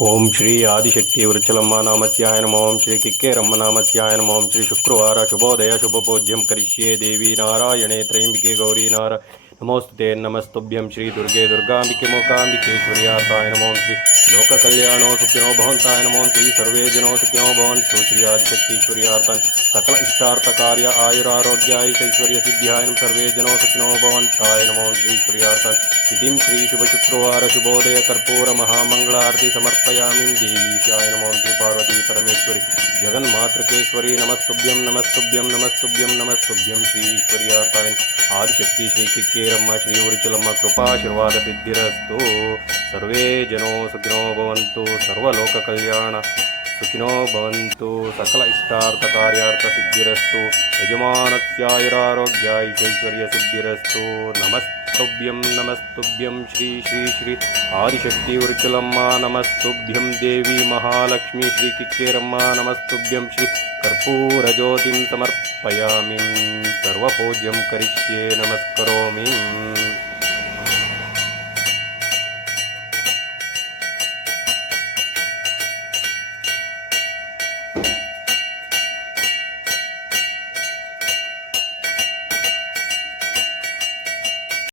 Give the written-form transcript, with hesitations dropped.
ಓಂ ಶ್ರೀ ಆದಿಶಕ್ತಿ ವೃಚ್ಚಲಮ್ಮ ನಾಮಸ್ಯಾಯ ನಮೋ ಓಂ ಶ್ರೀ ಕಿಕ್ಕೇರಮ್ಮ ನಾಮಸ್ಯಾಯ ನಮೋ ಓಂ ಶ್ರೀ ಶುಕ್ರವಾರ ಶುಭೋದಯ ಶುಭಪೂಜ್ಯಂ ಕರಿಷ್ಯೆ ದೇವಿ ನಾರಾಯಣೆ ತ್ರಯಂಬಿಕೆ ಗೌರಿ ನಮೋಸ್ತುತೆ ನಮಸ್ತುಭ್ಯಂ ಶ್ರೀ ದುರ್ಗೆ ದುರ್ಗಾಂಬಿಕೆ ಮೂಕಾಂಬಿಕೇಶ್ವರ್ಯಾರ್ಥಾಯ ನಮೋ ಓಂ ಶ್ರೀ ಲೋಕ ಕಲ್ಯಾಣೋ ಸುಖಿನೋ ಭವಂತಾಯ ನಮೋ ಓಂ ಶ್ರೀ ಸರ್ವೇ ಜನೋ ಸುಖಿನೋ ಭವಂತು ಶ್ರೀ ಆದಿಶಕ್ತೀಶ್ವರ್ಯಾರ್ಥಾನ್ ಸಕಲ ಇಷ್ಟಾರ್ಥ ಕಾರ್ಯ ಆಯುರಾರೋಗ್ಯ ಐಶ್ವರ್ಯ ಸಿದ್ಧ್ಯಾಯ ನಮಃ ಸರ್ವೇ ಜನೋ ಸುಖಿನೋ ಭವಂತಾಯ ನಮೋ ಓಂ ಶ್ರೀ ಈಶ್ವರ್ಯಾರ್ಥಾನ್ ಇತಿಂ ಶ್ರೀ ಶುಭ ಶುಕ್ರವಾರ ಶುಭೋದಯ ಕರ್ಪೂರ ಮಹಾಮಂಗಳಾರತಿ ಸಮರ್ಪಯಾಮಿ ದೇವೀಶಾಯ ನಮೋ ಶ್ರೀ ಪಾರ್ವತಿ ಪರಮೇಶ್ವರಿ ಜಗನ್ಮಾತೃಕೇಶ್ವರಿ ನಮಸ್ತುಭ್ಯಂ ನಮಸ್ತುಭ್ಯಂ ನಮಸ್ತುಭ್ಯಂ ನಮಸ್ತುಭ್ಯಂ ಶ್ರೀ ಈಶ್ವರ್ಯಾರ್ಥಾಯ ಆದಿಶಕ್ತಿ ಶ್ರೀ ಕಿಕ್ಕೇರಮ್ಮ ಶ್ರೀ ಉರುಚಲಮ್ಮ ಕೃಪಾಶೀರ್ವಾದ ಸಿದ್ಧಿರಸ್ತು ಸರ್ವೇ ಜನೋ ಸುಖಿನೋ ಭವಂತು ಸರ್ವಲೋಕ ಕಲ್ಯಾಣ ಸುಖಿನೋ ಭವಂತು ಸಕಲ ಇಷ್ಟಾರ್ಥ ಕಾರ್ಯಾರ್ಥ ಸಿದ್ಧಿರಸ್ತು ಯಜಮಾನಸ್ಯಾಯುರಾರೋಗ್ಯ ಐಶ್ವರ್ಯ ಸಿದ್ಧಿರಸ್ತು ನಮಸ್ತುಭ್ಯಂ ಶ್ರೀ ಶ್ರೀ ಶ್ರೀ ಆದಿಶಕ್ತಿ ಉರುಚಲಮ್ಮ ನಮಸ್ತುಭ್ಯಂ ದೇವಿ ಮಹಾಲಕ್ಷ್ಮೀ ಶ್ರೀ ಕಿಕ್ಕೇರಮ್ಮ ನಮಸ್ತುಭ್ಯಂ ಶ್ರೀ ಕರ್ಪೂರ ಜ್ಯೋತಿಂ ಸಮರ್ಪಯಾಮಿ ಸರ್ವಪೂಜ್ಯಂ ಕರಿಷ್ಯೆ ನಮಸ್ಕರೋಮಿ.